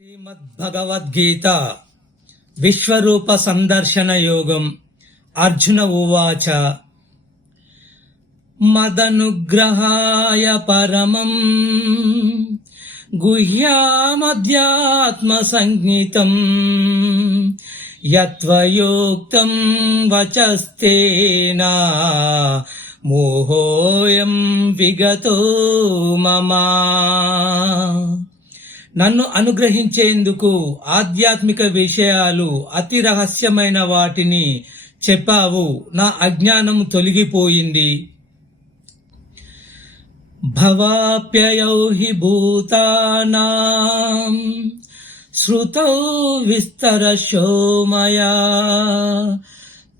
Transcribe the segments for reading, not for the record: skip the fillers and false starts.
శ్రీమద్భగవద్గీత విశ్వరూప సందర్శన యోగం. అర్జున ఉవాచ మదనుగ్రహాయ పరమం గుహ్యామధ్యాత్మ సంజ్ఞితం యత్వయోక్తం వచస్తేనా మోహోయం విగతో మమా. నన్ను అనుగ్రహించేందుకు ఆధ్యాత్మిక విషయాలు అతి రహస్యమైన వాటిని చెప్పావు. నా అజ్ఞానం తొలగిపోయింది. భవాప్యయౌ హి భూతానాం శ్రుతౌ విస్తరశో మయా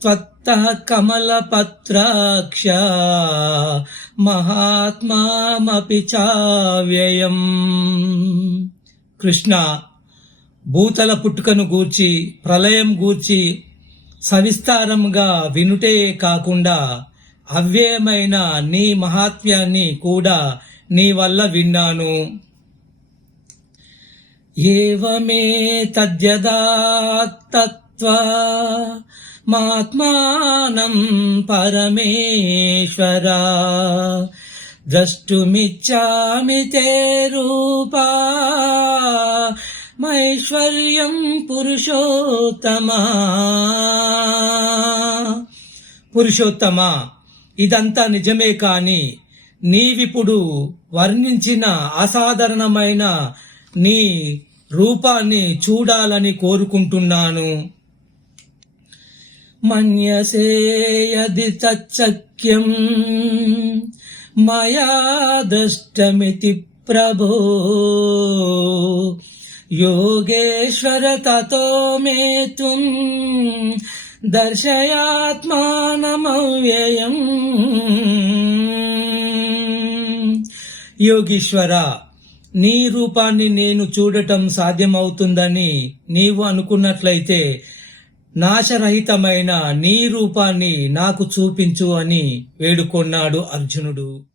త్వత్తః కమలపత్రాక్ష మహాత్మామపి చావ్యయం. కృష్ణ, భూతల పుట్టుకను గూర్చి, ప్రళయం గూర్చి సవిస్తారంగా వినుటే కాకుండా అవ్యయమైన నీ మహాత్మ్యాన్ని కూడా నీ వల్ల విన్నాను. ఏవమే తద్యదాత్తత్వా మాత్మానం పరమేశ్వరా ద్రష్టుమిచ్చామి తే రూపా మహేశ్వర్యం పురుషోత్తమా. పురుషోత్తమా, ఇదంతా నిజమే, కాని నీవిప్పుడు వర్ణించిన అసాధారణమైన నీ రూపాన్ని చూడాలని కోరుకుంటున్నాను. మన్యసే యది తచ్చక్యం మయా దృష్టమితి ప్రభో యోగేశ్వర తతో మే త్వం దర్శయాత్మానమవ్యయం. యోగీశ్వర, నీ రూపాన్ని నేను చూడటం సాధ్యమవుతుందని నీవు అనుకున్నట్లయితే నాశరహితమైన నీ రూపాన్ని నాకు చూపించు అని వేడుకొన్నాడు అర్జునుడు.